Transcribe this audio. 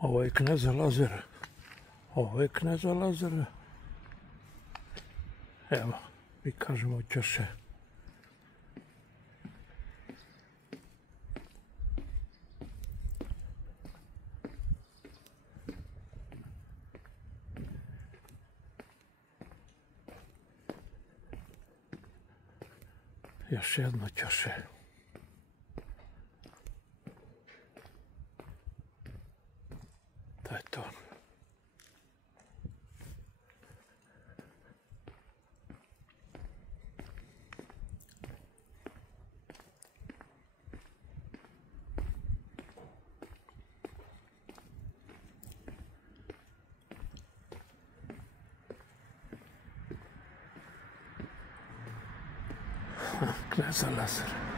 Ovo je Kneza Lazara. Ovo je Kneza Lazara. Evo, mi kažemo Ćoše. Još jedno Ćoše. To je to. Kneza Lazara.